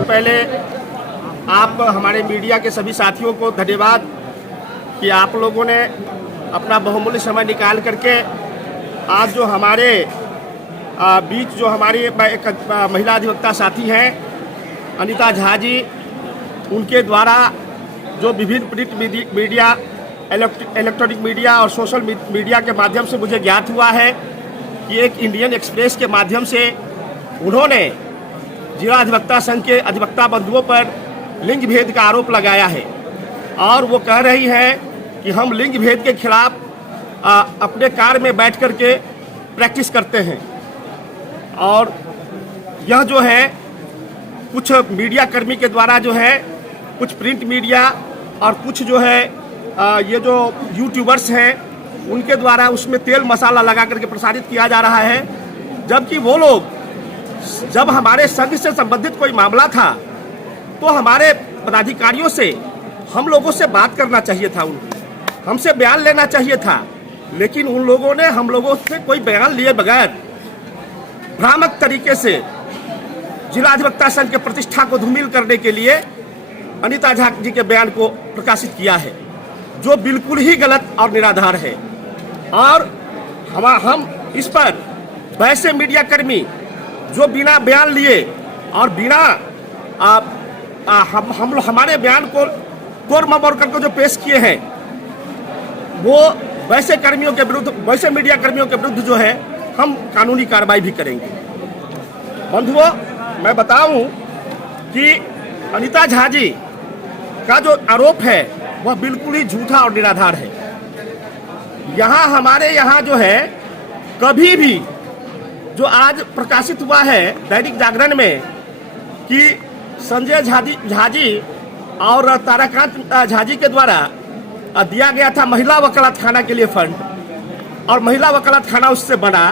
सबसे पहले आप हमारे मीडिया के सभी साथियों को धन्यवाद कि आप लोगों ने अपना बहुमूल्य समय निकाल करके आज जो हमारे बीच जो हमारी एक महिला अधिवक्ता साथी हैं अनीता झा जी, उनके द्वारा जो विभिन्न प्रिंट मीडिया, इलेक्ट्रॉनिक मीडिया और सोशल मीडिया के माध्यम से मुझे ज्ञात हुआ है कि एक इंडियन एक्सप्रेस के माध्यम से उन्होंने जिला अधिवक्ता संघ के अधिवक्ता बंधुओं पर लिंग भेद का आरोप लगाया है और वो कह रही है कि हम लिंग भेद के खिलाफ अपने कार में बैठ कर के प्रैक्टिस करते हैं। और यह जो है कुछ मीडिया कर्मी के द्वारा जो है कुछ प्रिंट मीडिया और कुछ जो है ये जो यूट्यूबर्स हैं उनके द्वारा उसमें तेल मसाला लगा करके प्रसारित किया जा रहा है, जबकि वो लोग जब हमारे संघ से संबंधित कोई मामला था तो हमारे पदाधिकारियों से हम लोगों से बात करना चाहिए था, उनको हमसे बयान लेना चाहिए था, लेकिन उन लोगों ने हम लोगों से कोई बयान लिए बगैर भ्रामक तरीके से जिला अधिवक्ता संघ के प्रतिष्ठा को धूमिल करने के लिए अनीता झा जी के बयान को प्रकाशित किया है, जो बिल्कुल ही गलत और निराधार है। और हम इस पर वैसे मीडिया कर्मी जो बिना बयान लिए और बिना हमारे बयान को तोड़ मरोड़ करके जो पेश किए हैं, वो वैसे कर्मियों के विरुद्ध, वैसे मीडिया कर्मियों के विरुद्ध जो है हम कानूनी कार्रवाई भी करेंगे। बंधुओं, मैं बताऊं कि अनीता झा जी का जो आरोप है वह बिल्कुल ही झूठा और निराधार है। हमारे यहाँ जो है कभी भी जो आज प्रकाशित हुआ है दैनिक जागरण में कि संजय झा जी और ताराकांत झा जी के द्वारा दिया गया था महिला वकालत खाना के लिए फंड, और महिला वकालत खाना उससे बना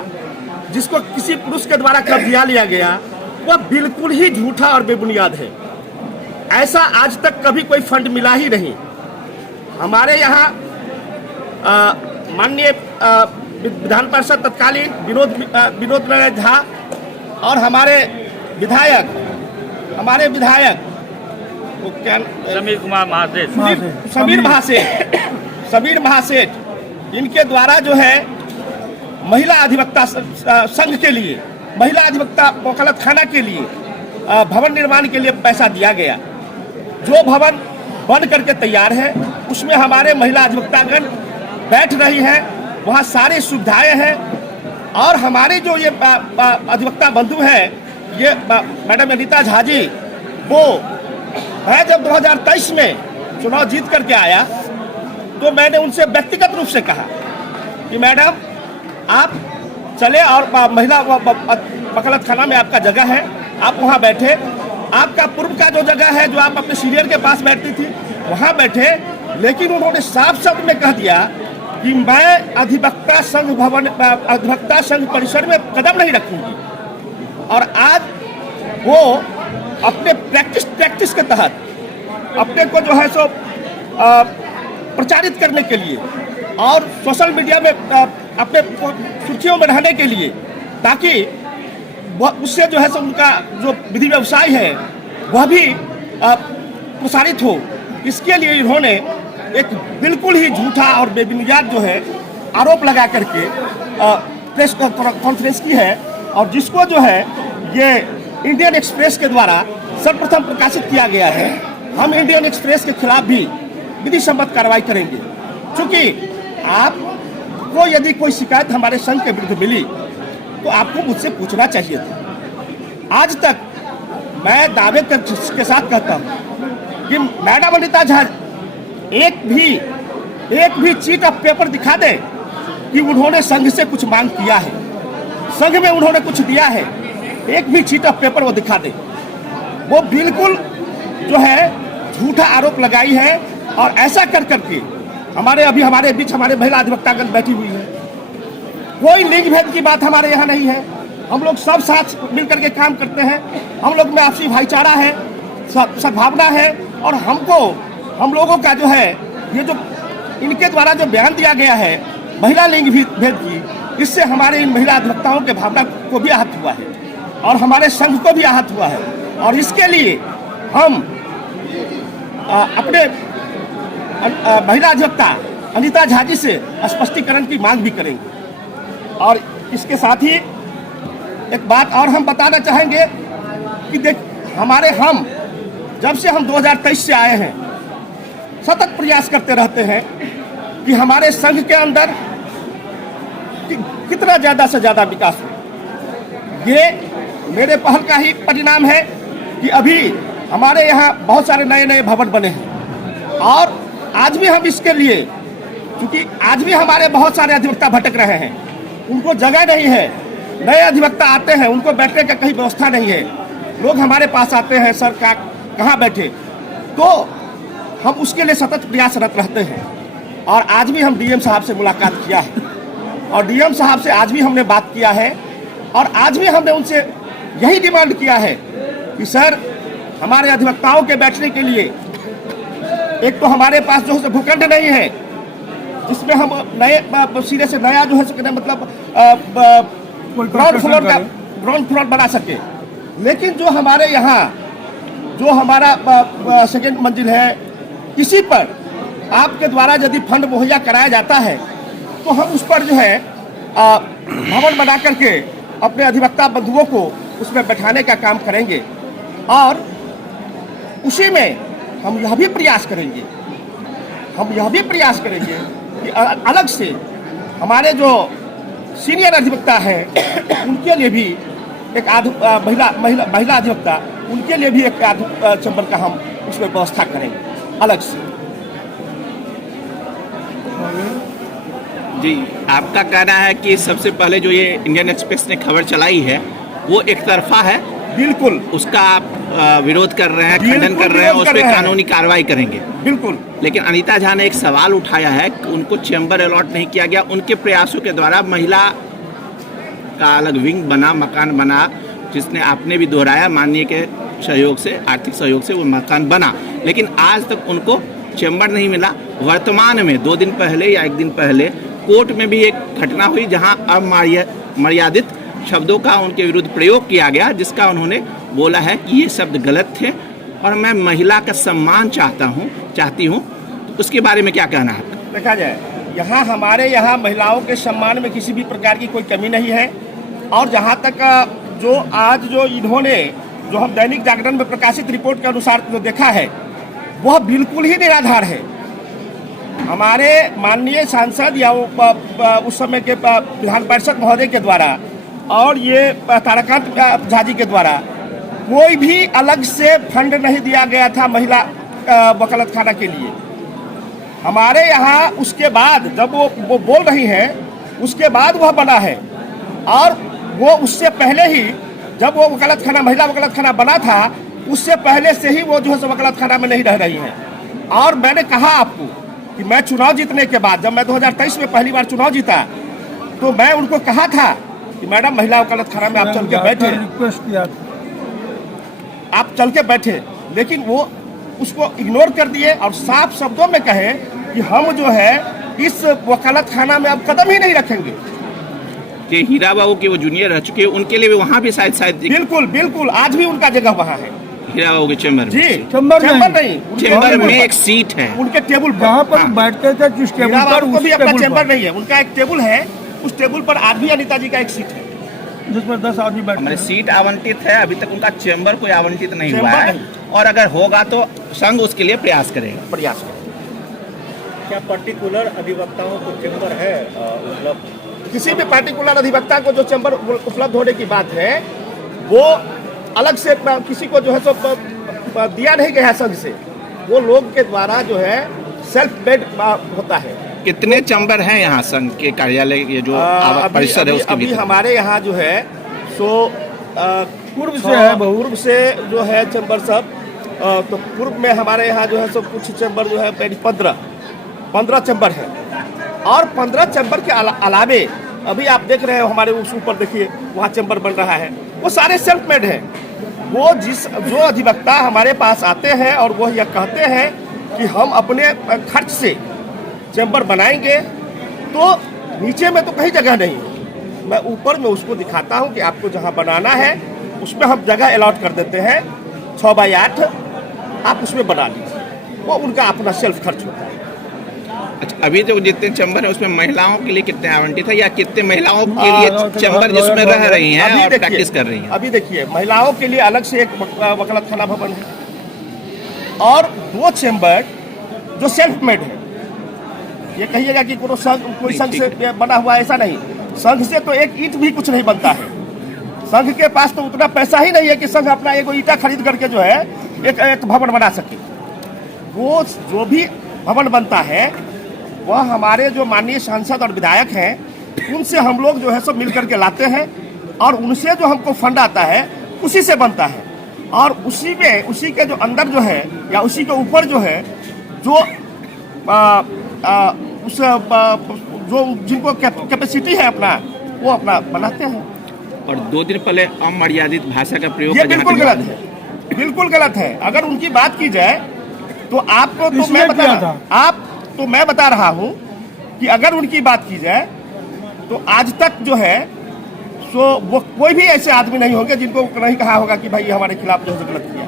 जिसको किसी पुरुष के द्वारा कर दिया लिया गया, वह बिल्कुल ही झूठा और बेबुनियाद है। ऐसा आज तक कभी कोई फंड मिला ही नहीं। हमारे यहाँ माननीय विधान परिषद तत्कालीन विनोद झा और हमारे विधायक वो क्या समीर महासेठ इनके द्वारा जो है महिला अधिवक्ता संघ के लिए, महिला अधिवक्ता वकालत खाना के लिए भवन निर्माण के लिए पैसा दिया गया। जो भवन बन करके तैयार है उसमें हमारे महिला अधिवक्तागण बैठ रही हैं, वहाँ सारी सुविधाएं हैं। और हमारे जो ये अधिवक्ता बंधु हैं, ये मैडम अनीता झा जी, वो मैं जब 2023 में चुनाव जीत करके आया तो मैंने उनसे व्यक्तिगत रूप से कहा कि मैडम आप चले और महिला वकालत खाना में आपका जगह है, आप वहाँ बैठे, आपका पूर्व का जो जगह है जो आप अपने सीनियर के पास बैठती थी वहाँ बैठे। लेकिन उन्होंने साफ शब्द में कह दिया कि मैं अधिवक्ता संघ परिसर में कदम नहीं रखूंगी। और आज वो अपने प्रैक्टिस के तहत अपने को जो है सो प्रचारित करने के लिए और सोशल मीडिया में अपने सुर्खियों में रहने के लिए, ताकि उससे जो है सो उनका जो विधि व्यवसाय है वह भी प्रसारित हो, इसके लिए इन्होंने एक बिल्कुल ही झूठा और बेबुनियाद जो है आरोप लगा करके प्रेस कॉन्फ्रेंस की है, और जिसको जो है ये इंडियन एक्सप्रेस के द्वारा सर्वप्रथम प्रकाशित किया गया है। हम इंडियन एक्सप्रेस के खिलाफ भी विधि सम्मत कार्रवाई करेंगे, क्योंकि आपको यदि कोई शिकायत हमारे संघ के विरुद्ध मिली तो आपको मुझसे पूछना चाहिए था। आज तक मैं दावे के साथ कहता हूँ कि मैडम अनीता झा एक भी चीट ऑफ पेपर दिखा दे कि उन्होंने संघ से कुछ मांग किया है, संघ में उन्होंने कुछ दिया है, एक भी चीट ऑफ पेपर वो दिखा दे। वो बिल्कुल जो है झूठा आरोप लगाई है, और ऐसा कर करके हमारे बीच हमारे महिला अधिवक्तागण बैठी हुई है। कोई लिंग भेद की बात हमारे यहाँ नहीं है, हम लोग सब साथ मिलकर के काम करते हैं, हम लोग में आपसी भाईचारा है, सद्भावना है। और हम लोगों का जो है ये जो इनके द्वारा जो बयान दिया गया है महिला लिंग भेद की, इससे हमारे इन महिला अधिवक्ताओं के भावना को भी आहत हुआ है और हमारे संघ को भी आहत हुआ है। और इसके लिए हम अपने महिला अधिवक्ता अनीता झा जी से स्पष्टीकरण की मांग भी करेंगे। और इसके साथ ही एक बात और हम बताना चाहेंगे कि देख हम जब से हम 2023 से आए हैं सतत प्रयास करते रहते हैं कि हमारे संघ के अंदर कितना ज़्यादा से ज़्यादा विकास हो। ये मेरे पहल का ही परिणाम है कि अभी हमारे यहाँ बहुत सारे नए नए भवन बने हैं और आज भी हम इसके लिए, क्योंकि आज भी हमारे बहुत सारे अधिवक्ता भटक रहे हैं, उनको जगह नहीं है। नए अधिवक्ता आते हैं, उनको बैठने का कहीं व्यवस्था नहीं है। लोग हमारे पास आते हैं, सर कहाँ बैठे, तो हम उसके लिए सतत प्रयासरत रहते हैं। और आज भी हम डीएम साहब से मुलाकात किया है और डीएम साहब से आज भी हमने बात किया है और आज भी हमने उनसे यही डिमांड किया है कि सर हमारे अधिवक्ताओं के बैठने के लिए एक तो हमारे पास जो है भूखंड नहीं है जिसमें हम नए सिरे से नया जो है मतलब ग्राउंड फ्लोर बना सके। लेकिन जो हमारे यहाँ जो हमारा सेकेंड मंजिल है, किसी पर आपके द्वारा यदि फंड मुहैया कराया जाता है तो हम उस पर जो है भवन बना करके अपने अधिवक्ता बंधुओं को उसमें बैठाने का काम करेंगे। और उसी में हम यह भी प्रयास करेंगे कि अलग से हमारे जो सीनियर अधिवक्ता हैं उनके लिए भी एक महिला अधिवक्ता, उनके लिए भी एक चैम्बर का हम उसमें व्यवस्था करेंगे अलग से। जी, आपका कहना है कि सबसे पहले जो ये इंडियन एक्सप्रेस ने खबर चलाई है वो एक तरफा है, बिल्कुल उसका आप विरोध कर रहे हैं, खंडन कर रहे हैं, उस पर कानूनी कार्रवाई करेंगे। बिल्कुल। लेकिन अनीता झा ने एक सवाल उठाया है कि उनको चैम्बर अलॉट नहीं किया गया। उनके प्रयासों के द्वारा महिला का अलग विंग बना, मकान बना, जिसने आपने भी दोहराया माननीय के सहयोग से, आर्थिक सहयोग से वो मकान बना, लेकिन आज तक उनको चैम्बर नहीं मिला। वर्तमान में 2 दिन पहले या 1 दिन पहले कोर्ट में भी एक घटना हुई जहां अमर्यादित शब्दों का उनके विरुद्ध प्रयोग किया गया, जिसका उन्होंने बोला है कि ये शब्द गलत थे और मैं महिला का सम्मान चाहती हूँ। तो उसके बारे में क्या कहना है आपका? देखा जाए हमारे यहाँ महिलाओं के सम्मान में किसी भी प्रकार की कोई कमी नहीं है। और जहाँ तक जो आज जो इन्होंने जो हम दैनिक जागरण में प्रकाशित रिपोर्ट के अनुसार जो देखा है वह बिल्कुल ही निराधार है। हमारे माननीय सांसद या उस समय के विधान परिषद महोदय के द्वारा और ये ताराकांत झा जी के द्वारा कोई भी अलग से फंड नहीं दिया गया था महिला वकालत खाना के लिए। हमारे यहाँ उसके बाद जब वो बोल रही हैं, उसके बाद वह बना है। और वो उससे पहले ही जब वो वकालत खाना महिला वकालत खाना बना था, उससे पहले से ही वो जो है वकालत खाना में नहीं रह रही हैं। और मैंने कहा आपको कि मैं चुनाव जीतने के बाद, जब मैं 2023 में पहली बार चुनाव जीता, तो मैं उनको कहा था कि मैडम महिला वकालत खाना में आप चल के बैठे, रिक्वेस्ट किया, आप चल के बैठे, लेकिन वो उसको इग्नोर कर दिए और साफ शब्दों में कहे कि हम जो है इस वकालत खाना में अब कदम ही नहीं रखेंगे। कि हीरा बाबू के वो जूनियर रह चुके हैं, उनके लिए भी वहाँ भी शायद बिल्कुल आज भी उनका जगह वहाँ है। हीरा बाबू के चैम्बर जी, चैम्बर नहीं, चैम्बर में एक सीट है उनके टेबल पर, जहाँ पर बैठते थे जिस टेबल पर, उस भी अपना चैम्बर नहीं है, उनका एक टेबल है, उस टेबल पर आज भी अनीता जी का एक सीट है जिस पर 10 आदमी बैठते हैं। सीट आवंटित है, अभी तक उनका चैम्बर कोई आवंटित नहीं हुआ है और अगर होगा तो संघ उसके लिए प्रयास करेगा। क्या पर्टिकुलर अधिवक्ताओं को चैम्बर है उपलब्ध? किसी भी पार्टिकुलर अधिवक्ता को जो चैम्बर उपलब्ध होने की बात है वो अलग से किसी को जो है सो दिया नहीं गया संघ से, वो लोग के द्वारा जो है सेल्फ मेड होता है। कितने चैम्बर हैं यहाँ संघ के कार्यालय, ये जो परिसर है उसके अभी भीतर? हमारे यहाँ जो है सो पूर्व से जो है चैम्बर सब, तो पूर्व में हमारे यहाँ जो है सो कुछ चैम्बर जो है 15 चैम्बर है। और 15 चैम्बर के अलावे अभी आप देख रहे हो हमारे उस ऊपर देखिए वहाँ चैम्बर बन रहा है, वो सारे सेल्फ मेड है। वो जो अधिवक्ता हमारे पास आते हैं और वो यह कहते हैं कि हम अपने खर्च से चैम्बर बनाएंगे, तो नीचे में तो कहीं जगह नहीं है। मैं ऊपर में उसको दिखाता हूँ कि आपको जहाँ बनाना है उसमें हम जगह अलॉट कर देते हैं 6x8 आप उसमें बना लीजिए, वो उनका अपना सेल्फ खर्च होता है। अच्छा, अभी जो जितने चैम्बर है उसमें महिलाओं के लिए कितने आवंटित है या कितने महिलाओं के हाँ, लिए चैम्बर जिसमें रह रही हैं अभी और देखिए- प्रैक्टिस कर रही हैं? अभी देखिए, महिलाओं के लिए अलग से एक वकालत खाना भवन है और 2 चैम्बर जो सेल्फ मेड है। ये कहिएगा कि कोई संघ से बना हुआ, ऐसा नहीं। संघ से तो एक ईंट भी कुछ नहीं बनता है। संघ के पास तो उतना पैसा ही नहीं है कि संघ अपना एक ईंटा खरीद करके जो है एक भवन बना सके। वो जो भी भवन बनता है वह हमारे जो माननीय सांसद और विधायक हैं उनसे हम लोग जो है सब मिल करके लाते हैं और उनसे जो हमको फंड आता है उसी से बनता है। और उसी में, उसी के जो अंदर जो है या उसी के ऊपर जो है जो जो जिनको कैपेसिटी है अपना, वो अपना बनाते हैं। और 2 दिन पहले अमर्यादित भाषा का प्रयोग ये का जहाँ बिल्कुल तक गलत है, बिल्कुल गलत है। अगर उनकी बात की जाए तो आपको तो इसने मैं बता किया रहा था। आप तो मैं बता रहा हूं कि अगर उनकी बात की जाए तो आज तक जो है सो वो कोई भी ऐसे आदमी नहीं होंगे जिनको नहीं कहा होगा कि भाई ये हमारे खिलाफ जो है गलत किया।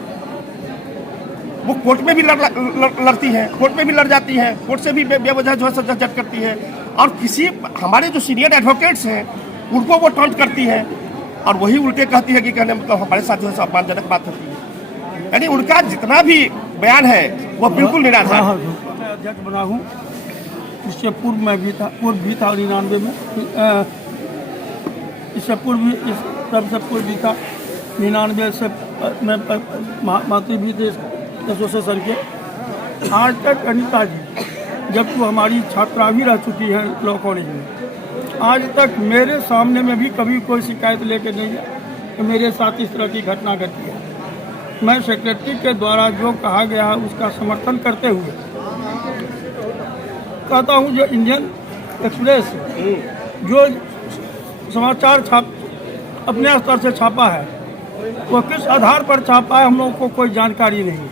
वो कोर्ट में भी लड़ती हैं, कोर्ट में भी लड़ जाती हैं, कोर्ट से भी बेवजह जो है सजा जज करती है। और किसी हमारे जो सीनियर एडवोकेट्स हैं उनको वो टॉन्ट करती है और वही उल्टे कहती है कि कहने मतलब हमारे साथ जो है अपमानजनक बात होती है। यानी उनका जितना भी बयान है वो बिल्कुल निराधार है। मैं अध्यक्ष बना हूँ, इससे पूर्व मैं भी था, पूर्व भी था 99 में, इससे पूर्व भी, इस सबसे पूर्व भी था 99 से मैं मातृ भी थे एसोसिएशन के। आज तक अनिता जी जब तो हमारी छात्रा भी रह चुकी है लॉ कॉलेज में, आज तक मेरे सामने में भी कभी कोई शिकायत लेके नहीं है कि मेरे साथ इस तरह की घटना घटी है। मैं सेक्रेटरी के द्वारा जो कहा गया है उसका समर्थन करते हुए कहता हूँ जो इंडियन एक्सप्रेस जो समाचार अपने स्तर से छापा है वो किस आधार पर छापा है हम लोगों को कोई जानकारी नहीं।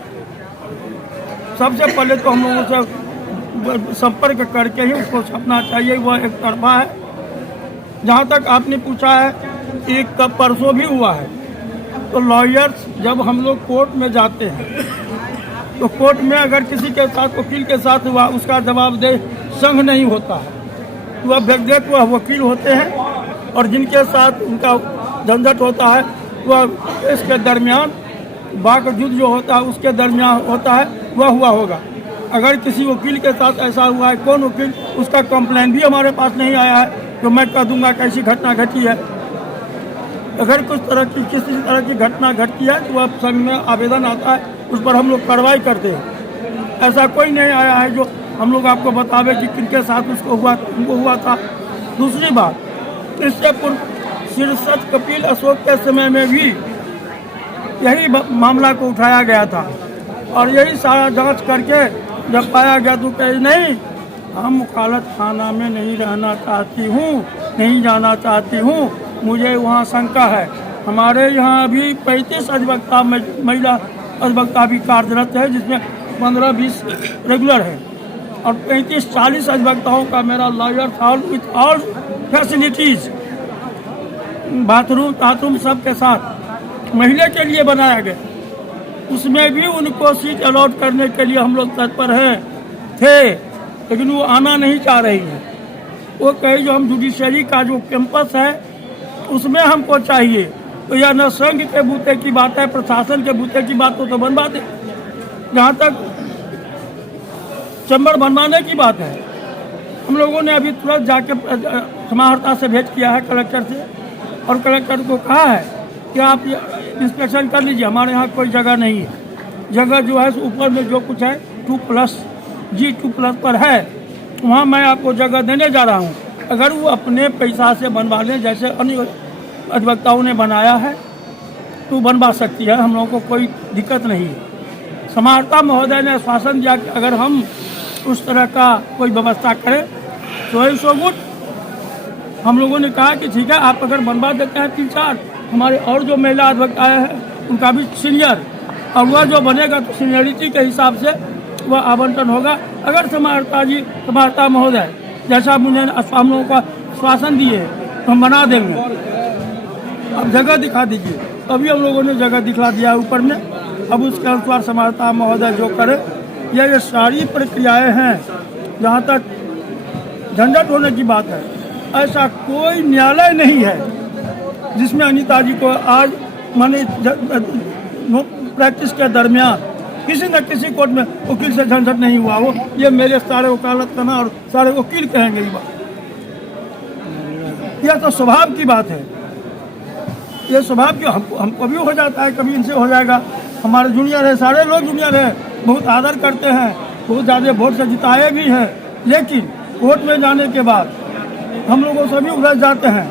सबसे पहले तो हम लोगों से संपर्क करके ही उसको छापना चाहिए, वह एक तरफा है। जहाँ तक आपने पूछा है कि कब परसों भी हुआ है, तो लॉयर्स जब हम लोग कोर्ट में जाते हैं तो कोर्ट में अगर किसी के साथ वकील के साथ हुआ उसका जवाबदेह संघ नहीं होता है, वह व्यक्तिगत वह वकील होते हैं और जिनके साथ उनका झंझट होता है वह इसके दरमियान बावजूद जो होता है उसके दरमियान होता है वह हुआ होगा। अगर किसी वकील के साथ ऐसा हुआ है, कौन वकील, उसका कंप्लेन भी हमारे पास नहीं आया है तो मैं कह दूंगा कि ऐसी घटना घटी है। अगर कुछ तरह की किसी तरह की घटना घटती है तो वह संघ में आवेदन आता है, उस पर हम लोग कार्रवाई करते हैं। ऐसा कोई नहीं आया है जो हम लोग आपको बतावे कि किनके साथ उसको हुआ था। दूसरी बात, इससे पूर्व शीर्षद कपिल अशोक के समय में भी यही मामला को उठाया गया था और यही सारा जांच करके जब पाया गया तो कहीं नहीं, हम मुखालत खाना में नहीं रहना चाहती हूँ, नहीं जाना चाहती हूँ, मुझे वहाँ शंका है। हमारे यहाँ अभी 35 अधिवक्ता महिला अधिवक्ता भी कार्यरत है, जिसमें 15-20 रेगुलर है और 35-40 अधिवक्ताओं का मेरा lawyer hall with all facilities, bathroom सब के साथ महिला के लिए बनाया गया। उसमें भी उनको सीट अलॉट करने के लिए हम लोग तत्पर थे, लेकिन वो आना नहीं चाह रही है। वो कहे जो हम जुडिशरी का जो कैंपस है उसमें हमको चाहिए, तो यह न संघ के बूते की बात है, प्रशासन के बूते की बात तो बनवा दे। जहाँ तक चैम्बर बनवाने की बात है, हम लोगों ने अभी तुरंत जाके समाहर्ता से भेंट किया है कलेक्टर से और कलेक्टर को कहा है कि आप इंस्पेक्शन कर लीजिए, हमारे यहाँ कोई जगह नहीं है। जगह जो है ऊपर में जो कुछ है 2+G2+ पर है, वहाँ मैं आपको जगह देने जा रहा हूँ। अगर वो अपने पैसा से बनवा लें जैसे अन्य अधिवक्ताओं ने बनाया है तो बनवा सकती है, हम लोगों को कोई दिक्कत नहीं है। समाहर्ता महोदय ने आश्वासन दिया कि अगर हम उस तरह का कोई व्यवस्था करें तो सो गुड। हम लोगों ने कहा कि ठीक है, आप अगर बनवा देते हैं 3-4, हमारे और जो महिला अधिवक्ता हैं उनका भी सीनियर, और वह जो बनेगा तो सीनियरिटी के हिसाब से वह आवंटन होगा। अगर समाहर्ता महोदय जैसा मुझे हम लोगों का आश्वासन दिए तो हम बना देंगे। अब जगह दिखा दीजिए। अभी हम लोगों ने जगह दिखला दिया ऊपर में, अब उसके अनुसार समाहर्ता महोदय जो करे। ये सारी प्रक्रियाएं हैं। जहाँ तक झंझट होने की बात है, ऐसा कोई न्यायालय नहीं है जिसमें अनीता जी को आज माने प्रैक्टिस के दरमियान किसी न किसी कोर्ट में वकील से झंझट नहीं हुआ हो। ये मेरे सारे वकालत करना और सारे वकील कहेंगे ये बात। यह तो स्वभाव की बात है। ये स्वभाव की हमको भी हो जाता है, कभी इनसे हो जाएगा। हमारे जूनियर है, सारे लोग जूनियर है, बहुत आदर करते हैं, बहुत ज़्यादा वोट से जिताए भी हैं। लेकिन कोर्ट में जाने के बाद हम लोगों से भी उलझ जाते हैं,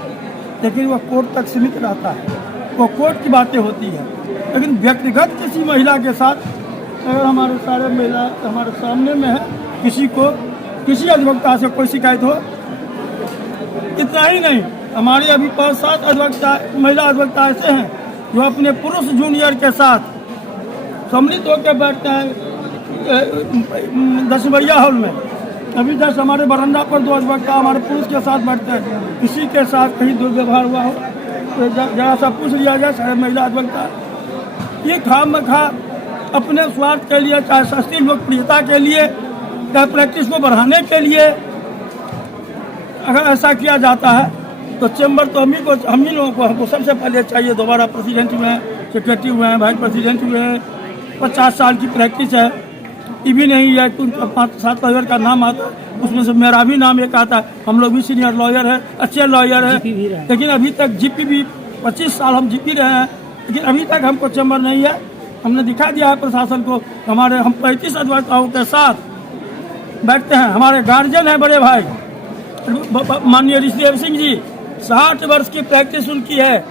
लेकिन वह कोर्ट तक सीमित रहता है, वो कोर्ट की बातें होती है। लेकिन व्यक्तिगत किसी महिला के साथ अगर हमारे सारे महिला हमारे सामने में है, किसी को किसी अधिवक्ता से कोई शिकायत हो, इतना ही नहीं, हमारे अभी 5-7 अधिवक्ता महिला अधिवक्ता ऐसे हैं जो अपने पुरुष जूनियर के साथ सम्मिलित होकर बैठते हैं 10 नंबरिया हॉल में। अभी 10 हमारे बरंडा पर 2 अधिवक्ता हमारे पुरुष के साथ बैठते हैं। किसी के साथ कहीं दुर्व्यवहार हुआ हो तो जरा सा पूछ लिया जाए। सारे महिला अधिवक्ता ये खामखा अपने स्वार्थ के लिए, चाहे सस्ती लोकप्रियता के लिए, चाहे प्रैक्टिस को बढ़ाने के लिए, अगर ऐसा किया जाता है तो चैम्बर तो हम ही लोगों को हमको सबसे पहले चाहिए। दोबारा प्रेसिडेंट हुए हैं, सेक्रेटरी हुए हैं, वाइस प्रेसिडेंट हुए हैं, 50 साल की प्रैक्टिस है। ये भी नहीं है कि उनका 5-7 लॉयर का नाम आता है, उसमें से मेरा भी नाम एक आता है। हम लोग भी सीनियर लॉयर है, अच्छे लॉयर है, लेकिन अभी तक जीपी भी 25 साल हम जीपी रहे हैं, लेकिन अभी तक हमको चैम्बर नहीं है। हमने दिखा दिया है प्रशासन को। हम 35 अधिवक्ताओं के साथ बैठते हैं। हमारे गार्जियन है बड़े भाई माननीय ऋषिदेव सिंह जी, 60 वर्ष की प्रैक्टिस उनकी है,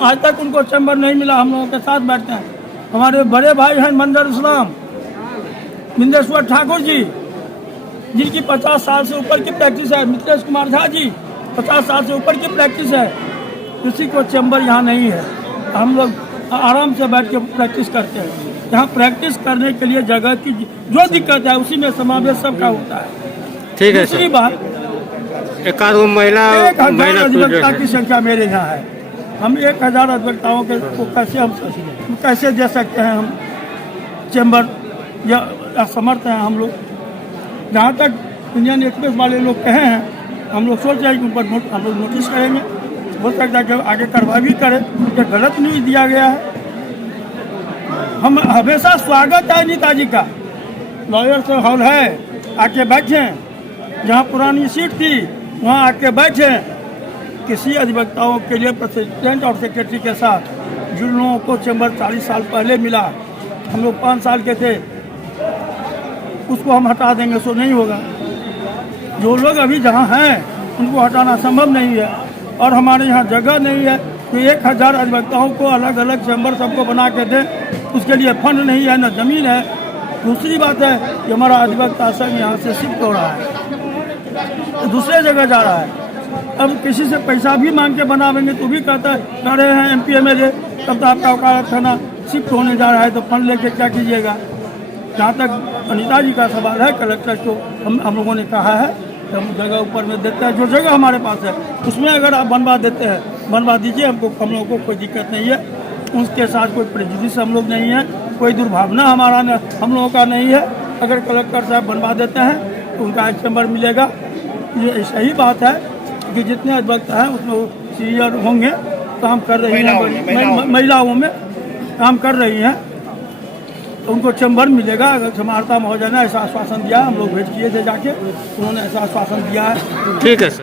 आज तक उनको चैम्बर नहीं मिला। हम लोगों के साथ बैठते हैं। हमारे बड़े भाई हैं मंदर इस्लाम बिंदेश्वर ठाकुर जी, जिनकी 50 साल से ऊपर की प्रैक्टिस है। मिथिलेश कुमार झा जी, 50 साल से ऊपर की प्रैक्टिस है। किसी को चैम्बर यहाँ नहीं है। हम लोग आराम से बैठ के प्रैक्टिस करते हैं। यहाँ प्रैक्टिस करने के लिए जगह की जो दिक्कत है उसी में समावेश सबका होता है। ठीक है। दूसरी बात, एक आध महिला 1000 अधिवक्ता की संख्या मेरे यहाँ है। हम 1000 अधिवक्ताओं के को कैसे दे सकते हैं हम चैम्बर, या असमर्थ हैं हम लोग। जहाँ तक इंडियन एक्सप्रेस वाले लोग कहे हैं, हम लोग सोच रहे हैं कि उन पर हम लोग नोटिस करेंगे। हो सकता है कि आगे कार्रवाई भी करें। ये गलत न्यूज़ दिया गया है। हम हमेशा स्वागत है नेताजी का। लॉयर से हॉल है, आके बैठें। जहाँ पुरानी सीट थी वहाँ आके बैठें। किसी अधिवक्ताओं के लिए प्रेसिडेंट और सेक्रेटरी के साथ जिन लोगों को चैम्बर 40 साल पहले मिला, हम लोग 5 साल के थे, उसको हम हटा देंगे सो नहीं होगा। जो लोग अभी जहाँ हैं उनको हटाना संभव नहीं है। और हमारे यहाँ जगह नहीं है कि 1000 अधिवक्ताओं को अलग अलग चैम्बर सबको बना के दें, उसके लिए फंड नहीं है, न जमीन है। दूसरी बात है कि हमारा अधिवक्ता संघ यहाँ से शिफ्ट हो रहा है, तो दूसरे जगह जा रहा है। अब किसी से पैसा भी मांग के बनावेंगे तो भी कहता है कह रहे हैं MP MLA, तब तो आपका वकालत खाना शिफ्ट होने जा रहा है, तो फंड लेके क्या कीजिएगा। जहाँ तक अनीता जी का सवाल है, कलेक्टर को हम लोगों ने कहा है कि हम जगह ऊपर में देते हैं। जो जगह हमारे पास है उसमें अगर आप बनवा देते हैं, बनवा दीजिए। हम लोगों को कोई दिक्कत नहीं है। उसके साथ कोई प्रेजुडिस हम लोग नहीं है, कोई दुर्भावना हम लोगों का नहीं है। अगर कलेक्टर साहब बनवा देते हैं तो उनका एक चैम्बर मिलेगा। ये सही बात है कि जितने अधिवक्ता हैं उसमें वो सीनियर होंगे, काम कर रही हैं, महिलाओं में काम कर रही हैं, तो उनको चैम्बर मिलेगा। अगर समाहर्ता महोदय ने ऐसा आश्वासन दिया, हम लोग भेंट किए थे जाके, उन्होंने ऐसा आश्वासन दिया है। ठीक है सर।